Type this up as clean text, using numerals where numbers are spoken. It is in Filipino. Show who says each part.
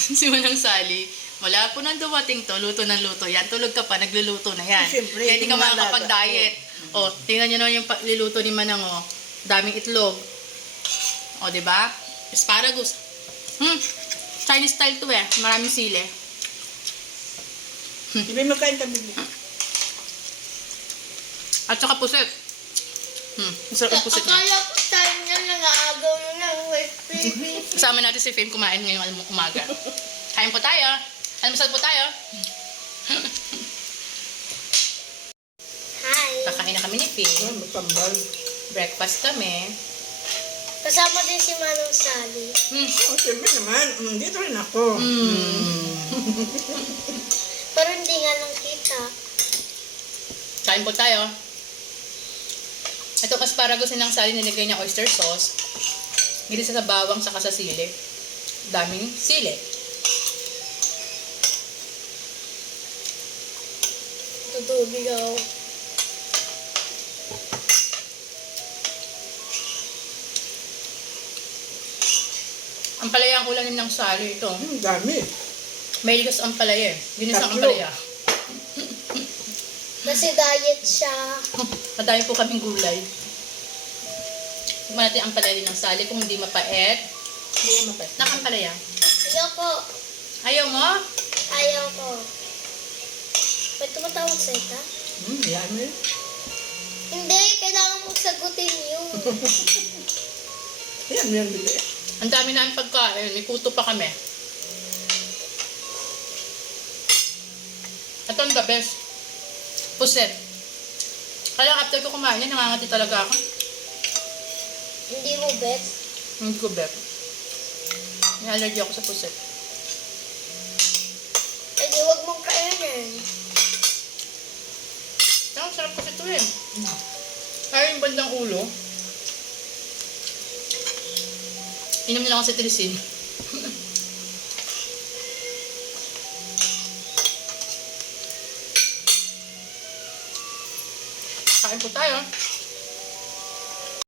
Speaker 1: Si Manang Sally, wala po nang dumating to, luto ng luto. Yan, tulog ka pa, nagluluto na yan.
Speaker 2: Siyempre,
Speaker 1: Kaya di ka
Speaker 2: yung mga
Speaker 1: makakapag-diet. O, tingnan nyo naman yung niluto ni Manang, o. Daming itlog. O, di ba? Asparagus. Chinese style to eh. Maraming sili.
Speaker 2: Hindi makain kami.
Speaker 1: At saka pusit. Masarap yung pusit niya.
Speaker 3: Akala ko tayo niya nag-aagaw na ng West Philippines.
Speaker 1: Kasama natin si Finn kumain ngayong umaga. Kain po tayo. Almusal po tayo.
Speaker 3: Hi.
Speaker 1: Kakain na kami ni Finn.
Speaker 2: Magpambal.
Speaker 1: Breakfast kami.
Speaker 3: Kasama din si Manong Sally.
Speaker 2: Oh, siyempre naman. Dito rin ako.
Speaker 3: Pero hindi nga lang kita.
Speaker 1: Kain po tayo. Ito asparagus ng Sally, nilagay niya oyster sauce. Ginisa sa bawang saka sa sili. Daming sili.
Speaker 3: Tutubig ako.
Speaker 1: Ang palaya ang ulanin ng Sally ito.
Speaker 2: Dami.
Speaker 1: May ligas ang palaya eh. Ginisang ang
Speaker 2: Tatlo.
Speaker 1: palaya.
Speaker 3: Kasi diet siya.
Speaker 1: Madami po kaming gulay. Tignan natin ang palaya din ng Sally kung hindi mapait. Hindi yan mapait. Nakang palaya.
Speaker 3: Ayoko.
Speaker 1: Ayaw mo?
Speaker 3: Ayoko. May tumatawag sa ita?
Speaker 2: Yan mo yun.
Speaker 3: Hindi, kailangan mong sagutin yun.
Speaker 2: Yan mo yan, bili.
Speaker 1: Ang dami namin pagkain. May kuto pa kami. Ito ang the best. Puset. Kaya after ko kumain, nangangati talaga ako.
Speaker 3: Hindi mo bet.
Speaker 1: Hindi ko bet. May allergy ako sa puset.
Speaker 3: Eh di wag mong kainin.
Speaker 1: Ang sarap kasi ito eh. Kaya yung bandang ulo. Inom nila ako sa tilisin. Kain po tayo.